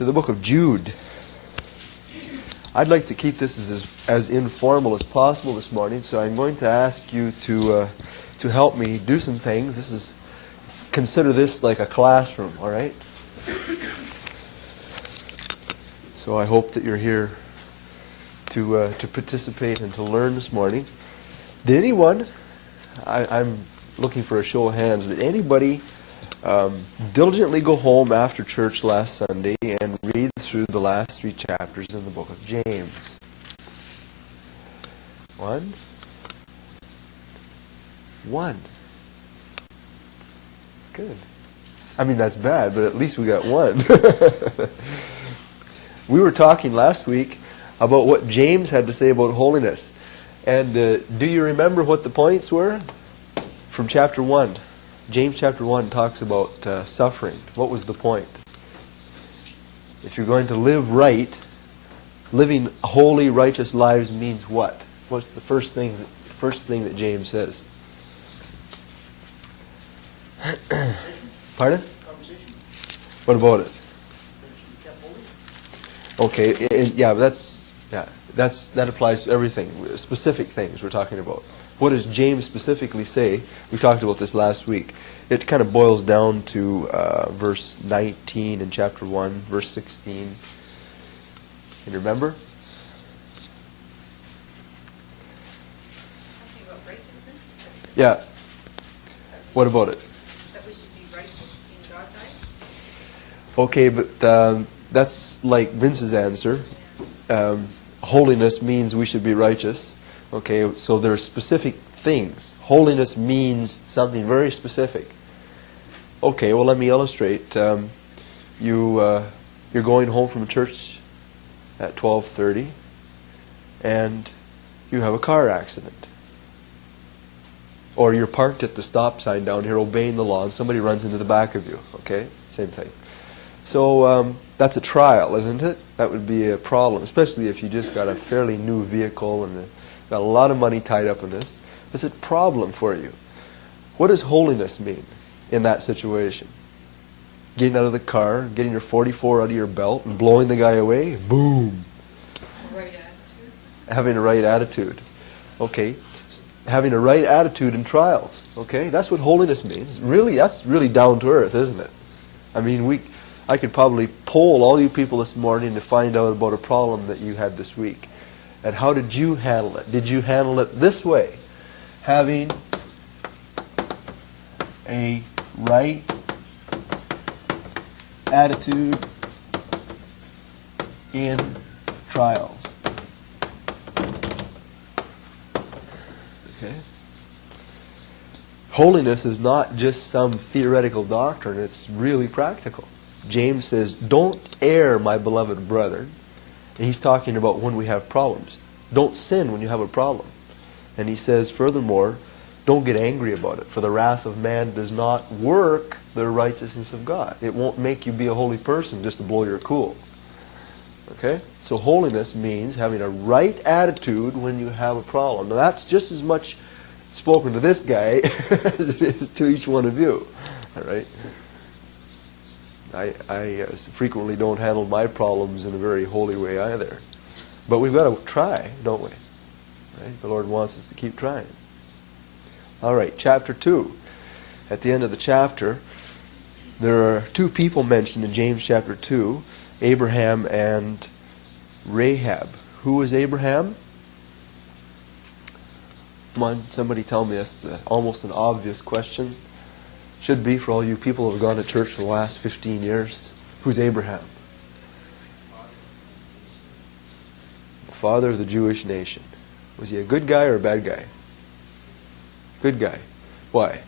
to the book of Jude. I'd like to keep this as informal as possible this morning, so I'm going to ask you to help me do some things. Consider this like a classroom, all right? So I hope that you're here to participate and to learn this morning. Did anyone, I'm looking for a show of hands, did anybody diligently go home after church last Sunday and read through the last 3 chapters in the book of James? One. It's good. I mean, that's bad, but at least we got one. We were talking last week about what James had to say about holiness. And do you remember what the points were? From chapter 1. James chapter 1 talks about suffering. What was the point? If you're going to live right, living holy, righteous lives means what? What's the first thing that James says? Pardon? Conversation. What about it? Kept holy. Okay, that applies to everything. Specific things we're talking about. What does James specifically say? We talked about this last week. It kind of boils down to verse 19 in chapter 1, verse 16. Can you remember? Talking about righteousness? Yeah. What about it? That we should be righteous in God's eyes? Okay, but that's like Vince's answer. Holiness means we should be righteous. Okay, so there are specific things. Holiness means something very specific. Okay, well, let me illustrate. You're going home from church at 12:30, and you have a car accident. Or you're parked at the stop sign down here obeying the law, and somebody runs into the back of you. Okay, same thing. So that's a trial, isn't it? That would be a problem, especially if you just got a fairly new vehicle and got a lot of money tied up in this. It's a problem for you. What does holiness mean in that situation? Getting out of the car, getting your 44 out of your belt and blowing the guy away? Boom. Right attitude? Having a right attitude. Okay. Having a right attitude in trials. Okay. That's what holiness means. Really, that's really down to earth, isn't it? I mean, I could probably poll all you people this morning to find out about a problem that you had this week. And how did you handle it? Did you handle it this way? Having a right attitude in trials. Okay? Holiness is not just some theoretical doctrine, it's really practical. James says, don't err, my beloved brethren. And he's talking about when we have problems. Don't sin when you have a problem. And he says, furthermore, don't get angry about it, for the wrath of man does not work the righteousness of God. It won't make you be a holy person just to blow your cool. Okay? So holiness means having a right attitude when you have a problem. Now that's just as much spoken to this guy as it is to each one of you. All right? I frequently don't handle my problems in a very holy way either. But we've got to try, don't we? Right? The Lord wants us to keep trying. All right, chapter 2. At the end of the chapter, there are 2 people mentioned in James chapter 2, Abraham and Rahab. Who is Abraham? Come on, somebody tell me. That's almost an obvious question. Should be for all you people who have gone to church for the last 15 years. Who's Abraham? The father of the Jewish nation. Was he a good guy or a bad guy? Good guy. Why?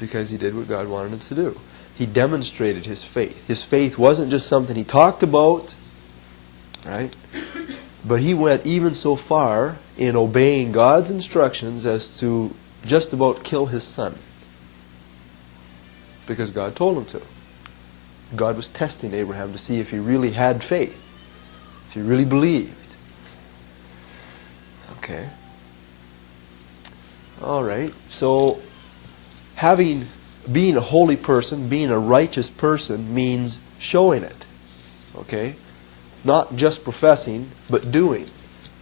Because he did what God wanted him to do. He demonstrated his faith. His faith wasn't just something he talked about, right? But he went even so far in obeying God's instructions as to just about kill his son. Because God told him to. God was testing Abraham to see if he really had faith. If he really believed. Okay. All right. So, having being a holy person, being a righteous person means showing it. Okay? Not just professing, but doing.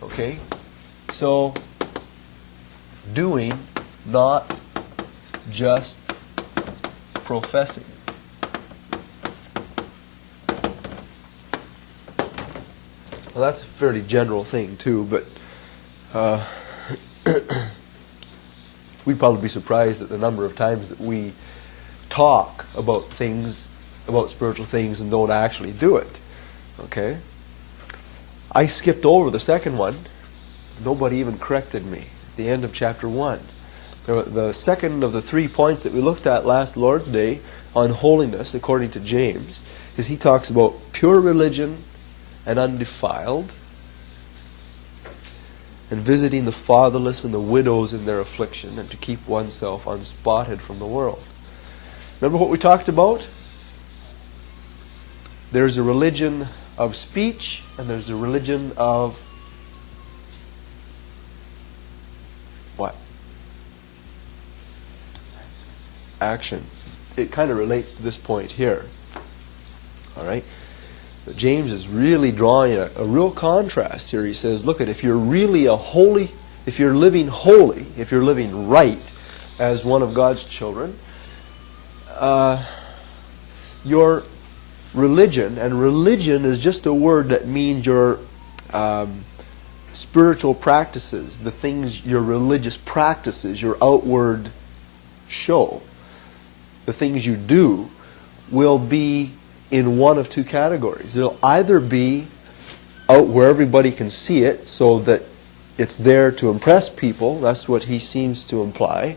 Okay? So, doing, not just professing. Well, that's a fairly general thing too, but we'd probably be surprised at the number of times that we talk about things, about spiritual things, and don't actually do it. Okay? I skipped over the second one. Nobody even corrected me. At the end of chapter 1. The second of the 3 points that we looked at last Lord's Day on holiness, according to James, is he talks about pure religion and undefiled, and visiting the fatherless and the widows in their affliction, and to keep oneself unspotted from the world. Remember what we talked about? There's a religion of speech, and there's a religion of what? Action. It kind of relates to this point here. All right? But James is really drawing a real contrast here. He says, look, if you're really if you're living holy, if you're living right as one of God's children, your religion, and religion is just a word that means your spiritual practices, the things, your religious practices, your outward show, the things you do, will be in one of 2 categories. It'll either be out where everybody can see it, so that it's there to impress people. That's what he seems to imply.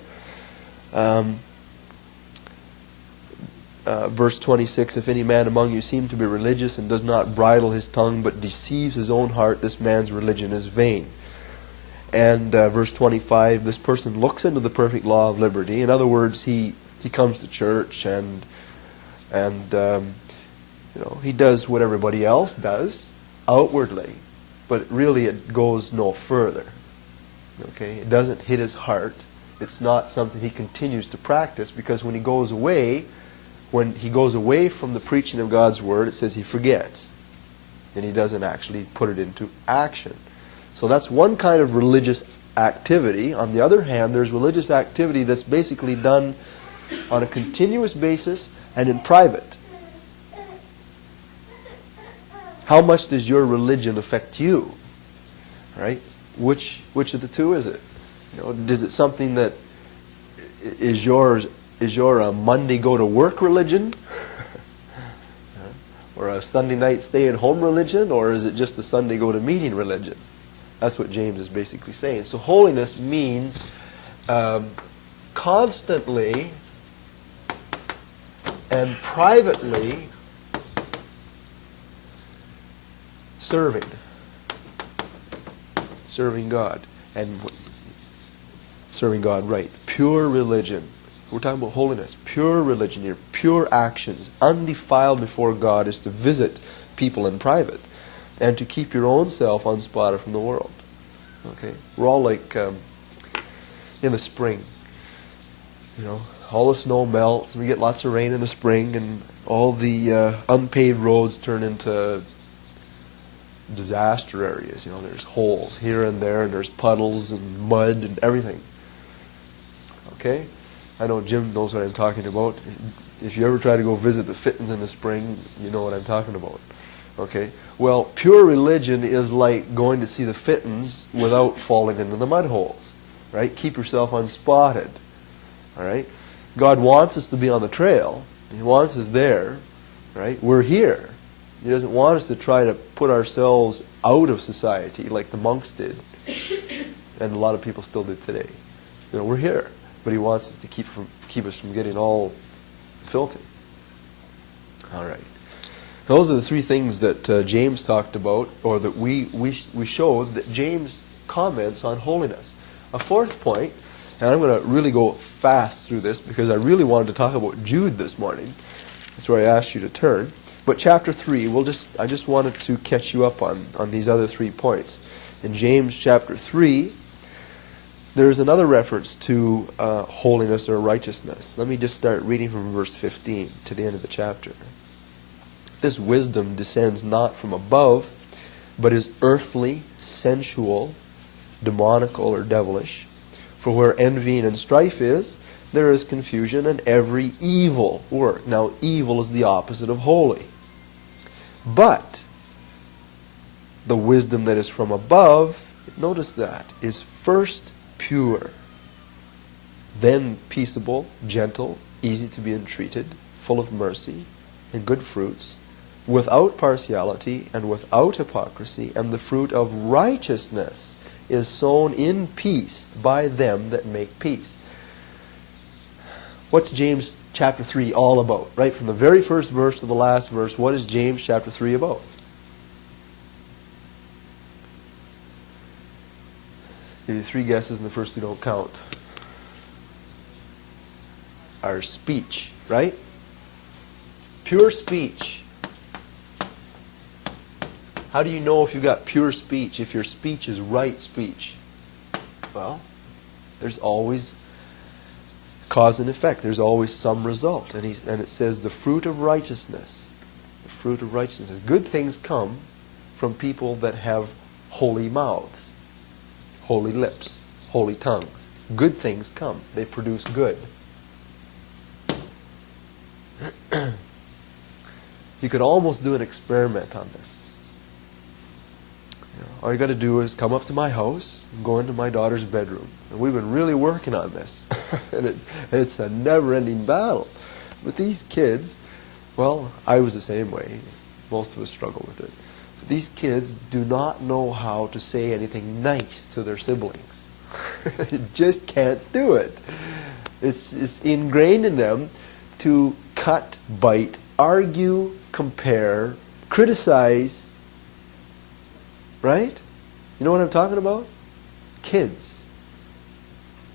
Verse 26, if any man among you seem to be religious and does not bridle his tongue but deceives his own heart, this man's religion is vain. And verse 25, this person looks into the perfect law of liberty. In other words, he comes to church and he does what everybody else does outwardly, but really it goes no further. Okay, it doesn't hit his heart. It's not something he continues to practice, because when he goes away from the preaching of God's word, it says he forgets, and he doesn't actually put it into action. So that's one kind of religious activity. On the other hand, there's religious activity that's basically done on a continuous basis and in private. How much does your religion affect you? Right? Which of the 2 is it? Is it something that is your Monday go to work religion? Or a Sunday night stay at home religion? Or is it just a Sunday go to meeting religion? That's what James is basically saying. So holiness means constantly and privately serving God, and serving God right. Pure religion. We're talking about holiness. Pure religion, your pure actions, undefiled before God, is to visit people in private and to keep your own self unspotted from the world. Okay? We're all like in the spring. All the snow melts, and we get lots of rain in the spring, and all the unpaved roads turn into disaster areas. There's holes here and there, and there's puddles and mud and everything. Okay? I know Jim knows what I'm talking about. If you ever try to go visit the Fittins in the spring, you know what I'm talking about. Okay? Well, pure religion is like going to see the Fittins without falling into the mud holes. Right? Keep yourself unspotted. All right? God wants us to be on the trail. He wants us there. Right? We're here. He doesn't want us to try to put ourselves out of society like the monks did, and a lot of people still do today. We're here, but he wants us to keep us from getting all filthy. All right. Those are the 3 things that James talked about, or that we showed that James comments on holiness. A 4th point, and I'm going to really go fast through this because I really wanted to talk about Jude this morning. That's where I asked you to turn. But chapter 3, I just wanted to catch you up on these other 3 points. In James chapter 3, There's another reference to holiness or righteousness. Let me just start reading from verse 15 to the end of the chapter. This wisdom descends not from above, but is earthly, sensual, demonical, or devilish. For where envying and strife is, there is confusion and every evil work. Now, evil is the opposite of holy. But the wisdom that is from above, notice that, is first pure, then peaceable, gentle, easy to be entreated, full of mercy and good fruits, without partiality and without hypocrisy, and the fruit of righteousness is sown in peace by them that make peace. What's James chapter 3 all about? Right from the very first verse to the last verse, what is James chapter 3 about? Give you three guesses, and the first two don't count. Our speech, right? Pure speech. How do you know if you've got pure speech, if your speech is right speech? Well, there's always cause and effect. There's always some result. And it says the fruit of righteousness. The fruit of righteousness. Good things come from people that have holy mouths, holy lips, holy tongues. Good things come. They produce good. You could almost do an experiment on this. All you got to do is come up to my house and go into my daughter's bedroom. And we've been really working on this. And it's a never-ending battle. But these kids, well, I was the same way. Most of us struggle with it. But these kids do not know how to say anything nice to their siblings. They just can't do it. It's ingrained in them to cut, bite, argue, compare, criticize. Right? You know what I'm talking about? Kids.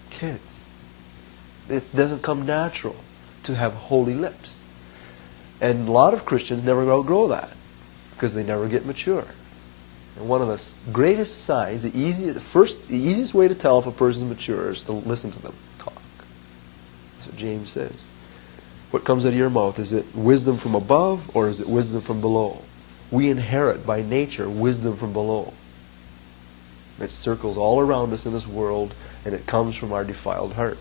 Kids. It doesn't come natural to have holy lips. And a lot of Christians never outgrow that because they never get mature. And one of the greatest signs, the easiest way to tell if a person's mature is to listen to them talk. That's what James says. What comes out of your mouth? Is it wisdom from above or is it wisdom from below? We inherit by nature wisdom from below. It circles all around us in this world, and it comes from our defiled heart.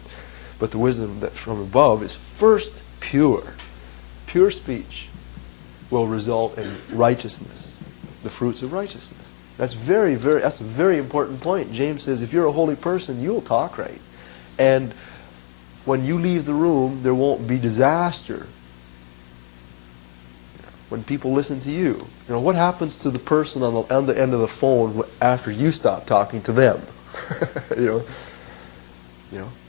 But the wisdom that from above is first pure. Pure speech will result in righteousness, the fruits of righteousness. That's a very important point. James says if you're a holy person, you'll talk right. And when you leave the room, there won't be disaster. When people listen to you, what happens to the person on the end of the phone after you stop talking to them?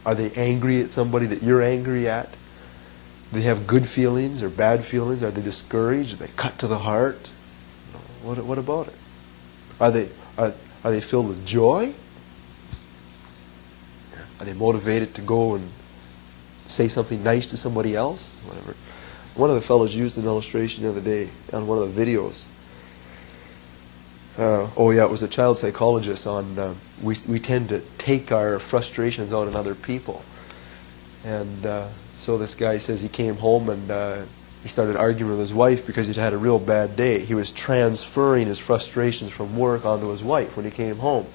Are they angry at somebody that you're angry at? Do they have good feelings or bad feelings? Are they discouraged? Are they cut to the heart? What about it? Are they filled with joy? Are they motivated to go and say something nice to somebody else? Whatever. One of the fellows used an illustration the other day on one of the videos. It was a child psychologist on we tend to take our frustrations out on other people. And so this guy says he came home and he started arguing with his wife because he'd had a real bad day. He was transferring his frustrations from work onto his wife when he came home.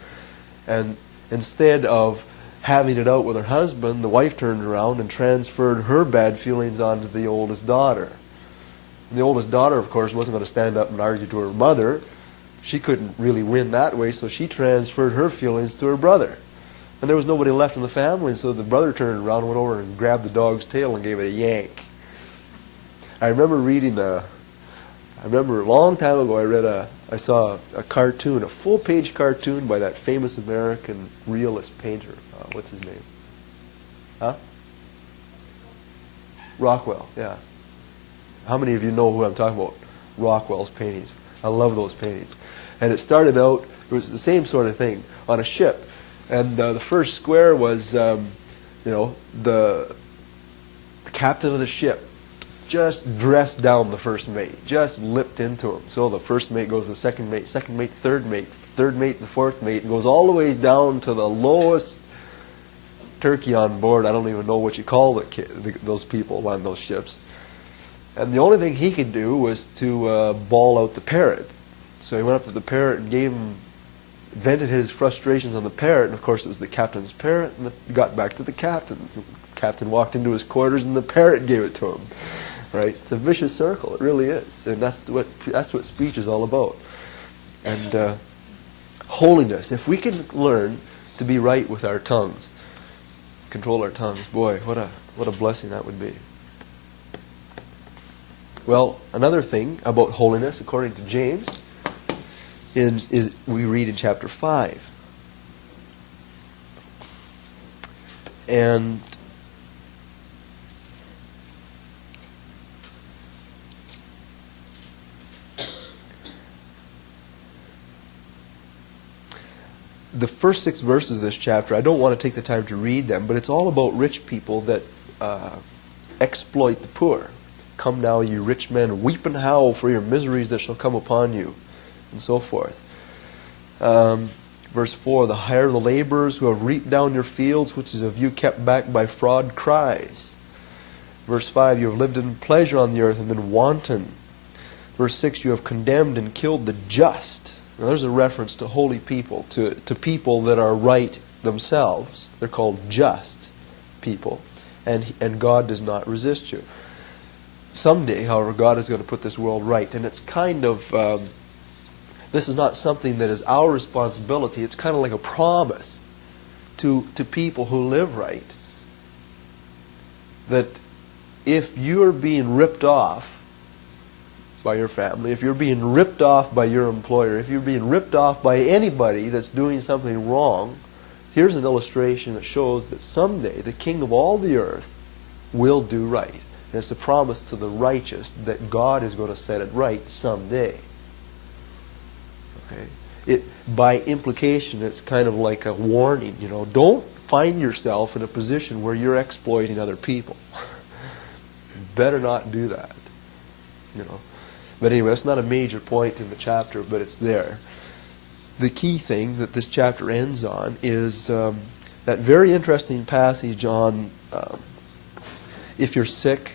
And instead of having it out with her husband, the wife turned around and transferred her bad feelings onto the oldest daughter. And the oldest daughter, of course, wasn't going to stand up and argue to her mother. She couldn't really win that way, so she transferred her feelings to her brother. And there was nobody left in the family, and so the brother turned around, went over and grabbed the dog's tail and gave it a yank. I remember a long time ago, I saw a cartoon, a full-page cartoon by that famous American realist painter. What's his name? Huh? Rockwell, yeah. How many of you know who I'm talking about? Rockwell's paintings. I love those paintings. And it started out, it was the same sort of thing, on a ship. And the first square was, the captain of the ship just dressed down the first mate, just lipped into him. So the first mate goes to the second mate, the third mate, the fourth mate, and goes all the way down to the lowest turkey on board. I don't even know what you call those people on those ships. And the only thing he could do was to bawl out the parrot. So he went up to the parrot and vented his frustrations on the parrot. And of course it was the captain's parrot, and got back to the captain. The captain walked into his quarters and the parrot gave it to him. Right? It's a vicious circle. It really is. And that's what speech is all about. And holiness. If we can learn to be right with our tongues, control our tongues, boy, what a blessing that would be. Well, another thing about holiness, according to James, is we read in chapter 5. And the first 6 verses of this chapter, I don't want to take the time to read them, but it's all about rich people that exploit the poor. Come now, you rich men, weep and howl for your miseries that shall come upon you, and so forth. Verse 4, the hire the laborers who have reaped down your fields, which is of you kept back by fraud, cries. Verse 5, you have lived in pleasure on the earth and been wanton. Verse 6, you have condemned and killed the just. Now there's a reference to holy people, to people that are right themselves. They're called just people. And God does not resist you. Someday, however, God is going to put this world right. And it's kind of, this is not something that is our responsibility. It's kind of like a promise to people who live right. That if you're being ripped off by your family, if you're being ripped off by your employer, if you're being ripped off by anybody that's doing something wrong, here's an illustration that shows that someday the King of all the earth will do right. And it's a promise to the righteous that God is going to set it right someday. Okay? By implication, it's kind of like a warning. Don't find yourself in a position where you're exploiting other people. You better not do that. But anyway, that's not a major point in the chapter, but it's there. The key thing that this chapter ends on is that very interesting passage on if you're sick,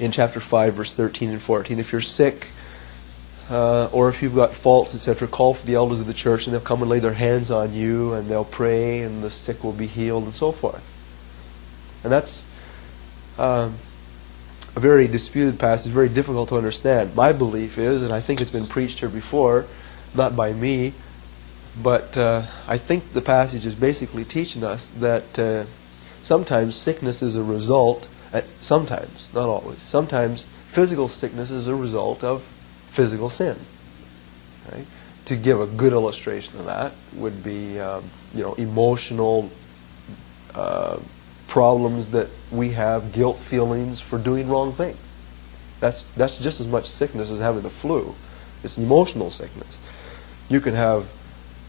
in chapter 5, verse 13 and 14. If you're sick, or if you've got faults, etc., call for the elders of the church, and they'll come and lay their hands on you, and they'll pray, and the sick will be healed, and so forth. And that's a very disputed passage, very difficult to understand. My belief is, and I think it's been preached here before, not by me, but I think the passage is basically teaching us that sometimes sickness is a result, sometimes, not always, sometimes physical sickness is a result of physical sin. Right? To give a good illustration of that would be emotional problems that we have, guilt feelings for doing wrong things. That's just as much sickness as having the flu. It's an emotional sickness. You can have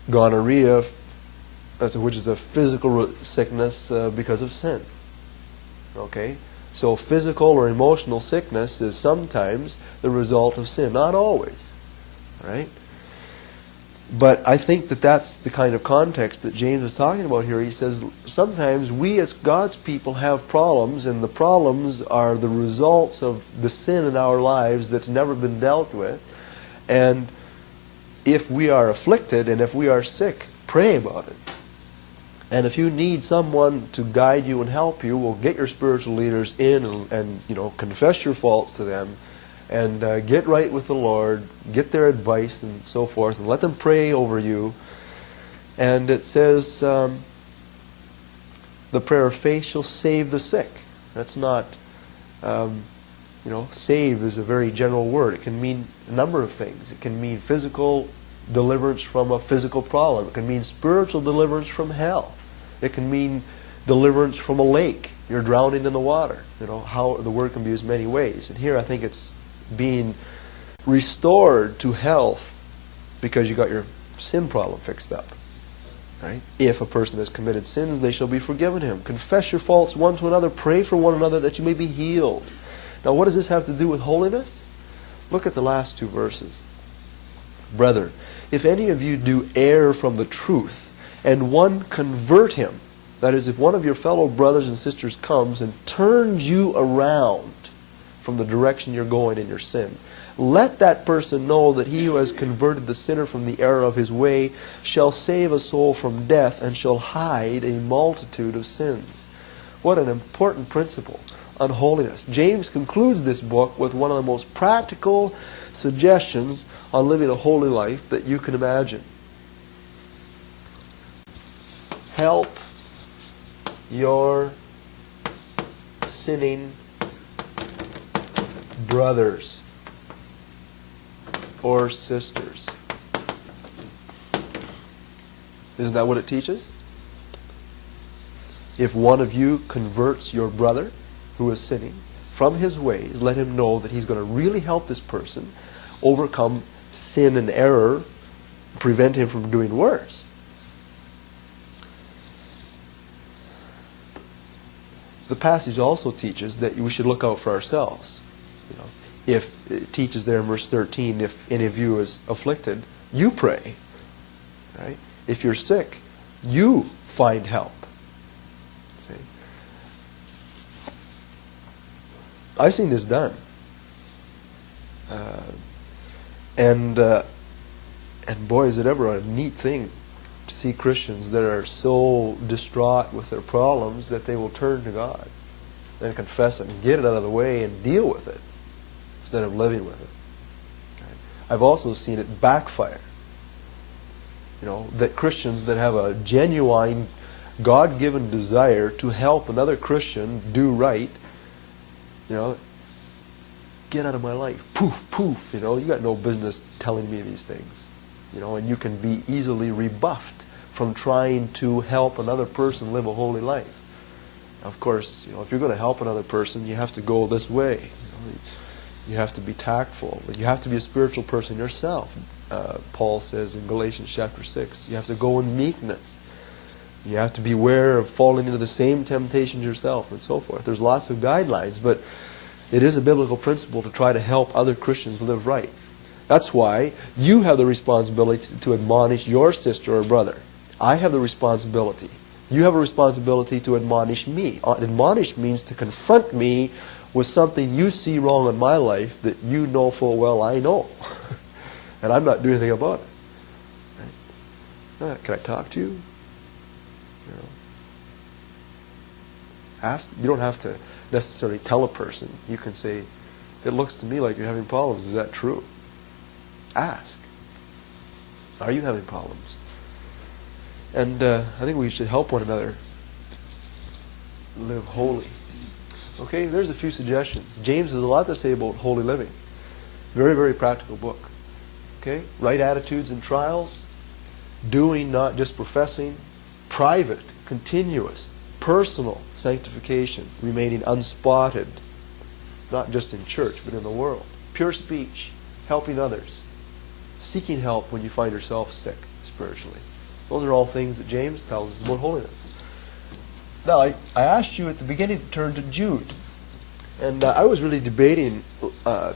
gonorrhea, which is a physical sickness because of sin. Okay? So physical or emotional sickness is sometimes the result of sin. Not always. Right? But I think that that's the kind of context that James is talking about here. He says sometimes we as God's people have problems, and the problems are the results of the sin in our lives that's never been dealt with. And if we are afflicted and if we are sick, pray about it. And if you need someone to guide you and help you, well, get your spiritual leaders in and confess your faults to them, and get right with the Lord, get their advice and so forth, and let them pray over you. And it says, the prayer of faith shall save the sick. That's not, save is a very general word. It can mean a number of things. It can mean physical deliverance from a physical problem. It can mean spiritual deliverance from hell. It can mean deliverance from a lake. You're drowning in the water. How the word can be used many ways. And here I think it's being restored to health because you got your sin problem fixed up. Right? If a person has committed sins, they shall be forgiven him. Confess your faults one to another. Pray for one another that you may be healed. Now what does this have to do with holiness? Look at the last 2 verses. Brethren, if any of you do err from the truth, and one convert him. That is, if one of your fellow brothers and sisters comes and turns you around from the direction you're going in your sin, let that person know that he who has converted the sinner from the error of his way shall save a soul from death and shall hide a multitude of sins. What an important principle on holiness. James concludes this book with one of the most practical suggestions on living a holy life that you can imagine. Help your sinning brothers or sisters. Isn't that what it teaches? If one of you converts your brother who is sinning from his ways, let him know that he's going to really help this person overcome sin and error, prevent him from doing worse. The passage also teaches that we should look out for ourselves. You know, if it teaches there in verse 13, if any of you is afflicted, you pray. Right? If you're sick, you find help. See? I've seen this done. And boy, is it ever a neat thing to see Christians that are so distraught with their problems that they will turn to God and confess it and get it out of the way and deal with it instead of living with it. Okay. I've also seen it backfire. You know, that Christians that have a genuine God-given desire to help another Christian do right, you know, get out of my life. Poof, poof, you know, you got no business telling me these things. You know, and you can be easily rebuffed from trying to help another person live a holy life. Of course, you know, if you're going to help another person, you have to go this way. You have to be tactful. You have to be a spiritual person yourself. Paul says in Galatians chapter 6, you have to go in meekness. You have to beware of falling into the same temptations yourself and so forth. There's lots of guidelines, but it is a biblical principle to try to help other Christians live right. That's why you have the responsibility to admonish your sister or brother. I have the responsibility. You have a responsibility to admonish me. Admonish means to confront me with something you see wrong in my life that you know full well I know. And I'm not doing anything about it. Right? Can I talk to you? You know. Ask. You don't have to necessarily tell a person. You can say, it looks to me like you're having problems. Is that true? Ask. Are you having problems? And I think we should help one another live holy. Okay, there's a few suggestions. James has a lot to say about holy living. Very, very practical book. Okay, right attitudes in trials, doing, not just professing, private, continuous, personal sanctification, remaining unspotted, not just in church, but in the world. Pure speech, helping others, seeking help when you find yourself sick spiritually. Those are all things that James tells us about holiness. Now, I asked you at the beginning to turn to Jude. And I was really debating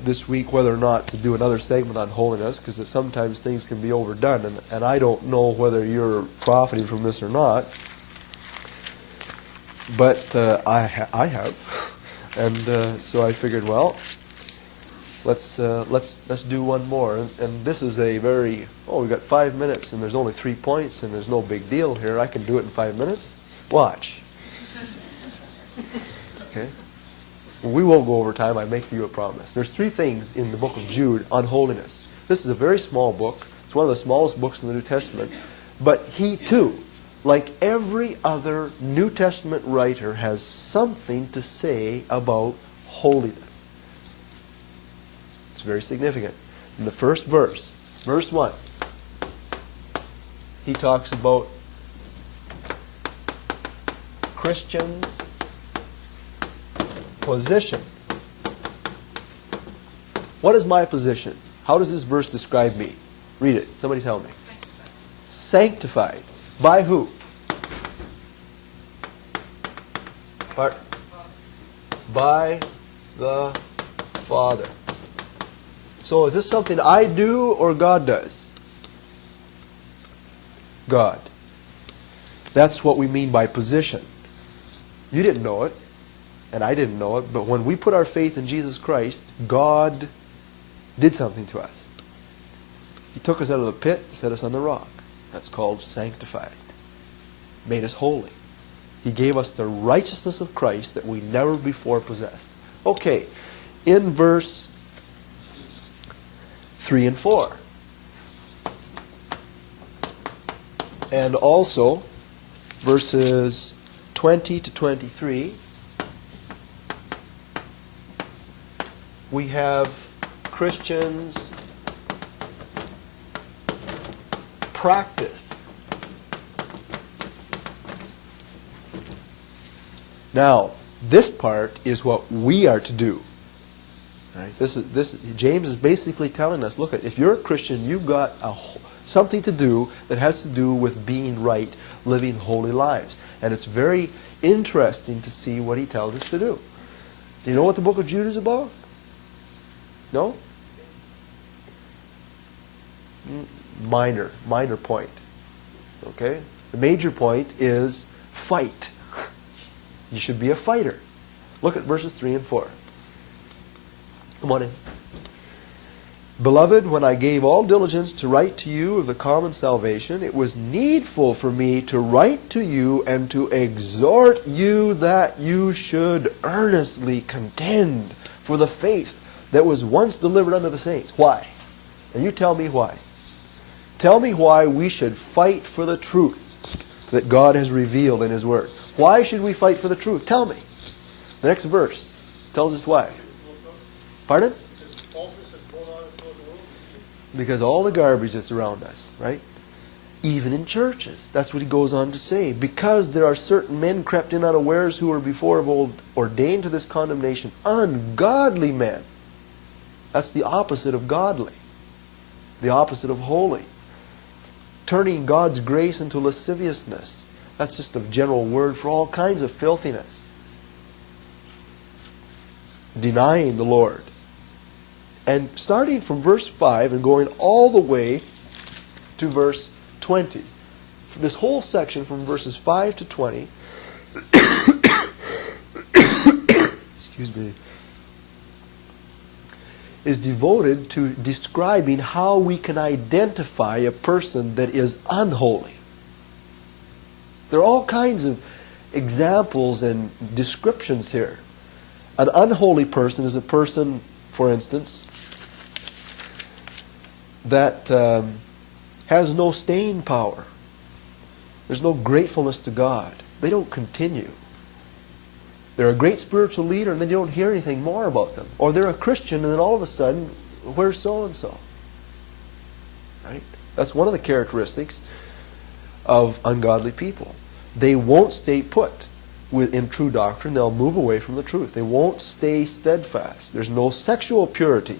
this week whether or not to do another segment on holiness, because sometimes things can be overdone, and I don't know whether you're profiting from this or not. But I have, and so I figured, well, let's do one more. And this is a very we've got 5 minutes, and there's only 3 points, and there's no big deal here. I can do it in 5 minutes. Watch. Okay. We won't go over time, I make you a promise. There's 3 things in the book of Jude on holiness. This is a very small book. It's one of the smallest books in the New Testament. But he too, like every other New Testament writer, has something to say about holiness. It's very significant. In the first verse, verse 1, he talks about Christians' position. What is my position? How does this verse describe me? Read it. Somebody tell me. Sanctified. By who? By the Father. So is this something I do or God does? God. That's what we mean by position. You didn't know it, and I didn't know it, but when we put our faith in Jesus Christ, God did something to us. He took us out of the pit, set us on the rock. That's called sanctified. Made us holy. He gave us the righteousness of Christ that we never before possessed. Okay, in verse 3 and 4. And also, verses 20 to 23, we have Christians practice. Now, this part is what we are to do. Right? James is basically telling us, look, if you're a Christian, you've got something to do that has to do with being right, living holy lives. And it's very interesting to see what he tells us to do. Do you know what the book of Jude is about? No? Minor point. Okay? The major point is fight. You should be a fighter. Look at verses 3 and 4. Come on in. Beloved, when I gave all diligence to write to you of the common salvation, it was needful for me to write to you and to exhort you that you should earnestly contend for the faith that was once delivered unto the saints. Why? And you tell me why. Tell me why we should fight for the truth that God has revealed in His Word. Why should we fight for the truth? Tell me. The next verse tells us why. Pardon? Because all the garbage that's around us, right? Even in churches. That's what he goes on to say. Because there are certain men crept in unawares who were before of old ordained to this condemnation. Ungodly men. That's the opposite of godly. The opposite of holy. Turning God's grace into lasciviousness. That's just a general word for all kinds of filthiness. Denying the Lord. And starting from verse 5 and going all the way to verse 20. This whole section from verses 5 to 20 excuse me, is devoted to describing how we can identify a person that is unholy. There are all kinds of examples and descriptions here. An unholy person is a person, for instance, that has no staying power. There's no gratefulness to God. They don't continue. They're a great spiritual leader and then you don't hear anything more about them. Or they're a Christian and then all of a sudden, where's so-and-so? Right? That's one of the characteristics of ungodly people. They won't stay put in true doctrine. They'll move away from the truth. They won't stay steadfast. There's no sexual purity.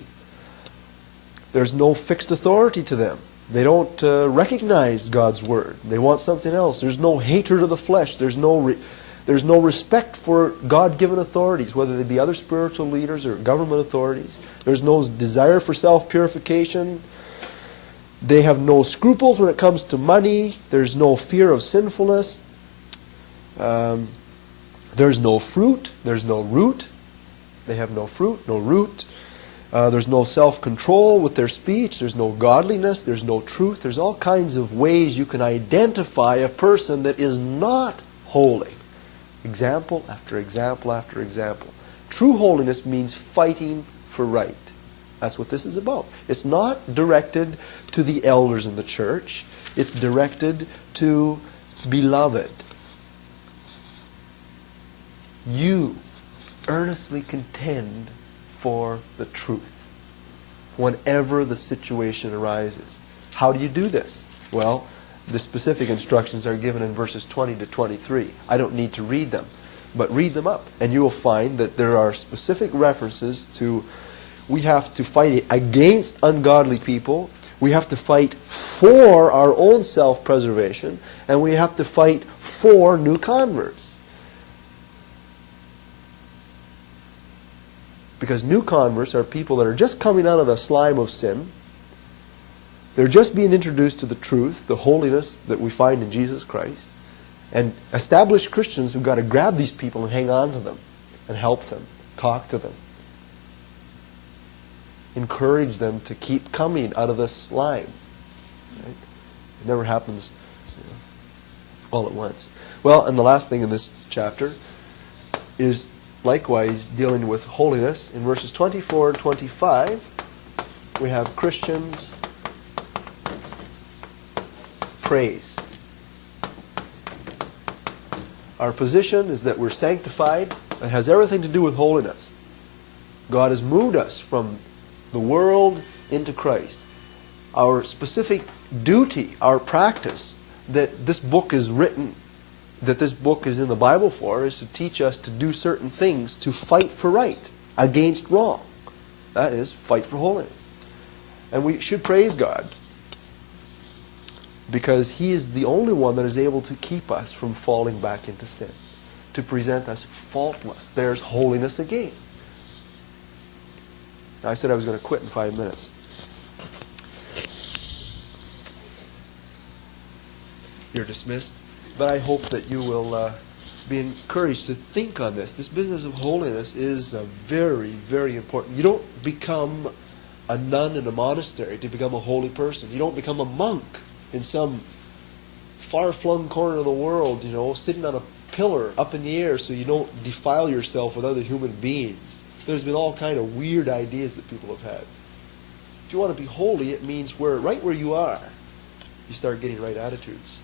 There's no fixed authority to them. They don't recognize God's word. They want something else. There's no hatred of the flesh. There's no respect for God-given authorities, whether they be other spiritual leaders or government authorities. There's no desire for self-purification. They have no scruples when it comes to money. There's no fear of sinfulness. There's no fruit. There's no root. They have no fruit, no root. There's no self-control with their speech. There's no godliness. There's no truth. There's all kinds of ways you can identify a person that is not holy. Example after example after example. True holiness means fighting for right. That's what this is about. It's not directed to the elders in the church. It's directed to beloved. You earnestly contend for the truth whenever the situation arises. How do you do this? Well, the specific instructions are given in verses 20 to 23. I don't need to read them, but read them up. And you will find that there are specific references to we have to fight against ungodly people, we have to fight for our own self-preservation, and we have to fight for new converts. Because new converts are people that are just coming out of the slime of sin. They're just being introduced to the truth, the holiness that we find in Jesus Christ. And established Christians have got to grab these people and hang on to them and help them, talk to them, encourage them to keep coming out of this line. Right? It never happens all at once. Well, and the last thing in this chapter is likewise dealing with holiness. In verses 24 and 25, we have Christians praise. Our position is that we're sanctified. It has everything to do with holiness. God has moved us from the world into Christ. Our specific duty, our practice that this book is written, that this book is in the Bible for, is to teach us to do certain things to fight for right against wrong. That is, fight for holiness. And we should praise God because He is the only one that is able to keep us from falling back into sin, to present us faultless. There's holiness again. Now, I said I was going to quit in 5 minutes. You're dismissed. But I hope that you will be encouraged to think on this. This business of holiness is very, very important. You don't become a nun in a monastery to become a holy person. You don't become a monk in some far-flung corner of the world, sitting on a pillar up in the air so you don't defile yourself with other human beings. There's been all kind of weird ideas that people have had. If you want to be holy, it means right where you are, you start getting right attitudes.